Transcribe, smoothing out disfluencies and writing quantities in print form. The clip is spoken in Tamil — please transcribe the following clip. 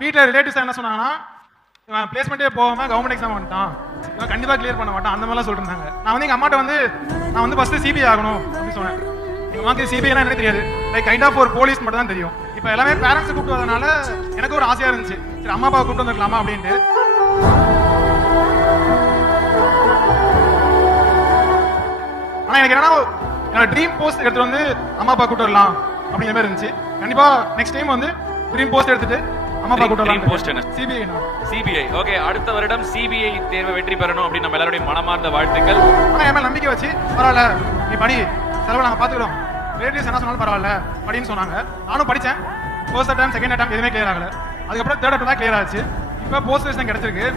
வீட்டில் ரிலேட்டிவ்ஸ் என்ன சொன்னாங்கன்னா, இவன் பிளேஸ்மெண்ட்டே போகாம கவர்மெண்ட் எக்ஸாம் வந்துட்டான், இவன் கண்டிப்பாக கிளியர் பண்ண மாட்டான், அந்த மாதிரிலாம் சொல்லிட்டு இருந்தாங்க. நான் வந்து எங்கள் அம்மாட்ட வந்து நான் வந்து ஃபஸ்ட்டு சிபிஐ ஆகணும் அப்படின்னு சொன்னேன். எங்கள் அம்மாக்கு சிபிஐனா என்ன தெரியாது, லைக் கைண்ட் ஆஃப் ஒரு போலீஸ் மட்டும் தான் தெரியும். இப்போ எல்லாமே பேரண்ட்ஸ் கூப்பிட்டு வரதுனால எனக்கு ஒரு ஆசையாக இருந்துச்சு, சரி அம்மா அப்பாவை கூப்பிட்டு வந்துருக்கலாமா அப்படின்ட்டு. ஆனால் எனக்கு என்னன்னா, என்னோட ட்ரீம் போஸ்ட் எடுத்துட்டு வந்து அம்மா அப்பா கூப்பிட்டு வரலாம் அப்படிங்கிற மாதிரி இருந்துச்சு. கண்டிப்பாக நெக்ஸ்ட் டைம் வந்து ட்ரீம் போஸ்ட் எடுத்துட்டு அம்மா அப்பா கூப்பிட்டு வரலாம். போஸ்ட் என்ன? சிபிஐ. சிபிஐ. ஓகே, அடுத்த வருடம் சிபிஐ தேர்வை வெற்றி பெறணும் அப்படின்னு நம்ம எல்லாருடைய மனமார்ந்த வாழ்த்துக்கள். ஆனால் என் மேல் நம்பிக்கை வச்சு பரவாயில்ல நீ படி, செலவு நாங்கள் பார்த்துக்கிறோம், ரிலேட்டிவ்ஸ் என்ன சொன்னாலும் பரவாயில்ல படின்னு சொன்னாங்க. நானும் படித்தேன். ஃபர்ஸ்ட் அட்டம் செகண்ட் அட்டம் எதுவுமே கிளியர் ஆகலை. அதுக்கப்புறம் தேர்ட் அட்டம் தான் கிளியர் ஆச்சு. இப்போ போஸ்ட் கிடைச்சிருக்கு.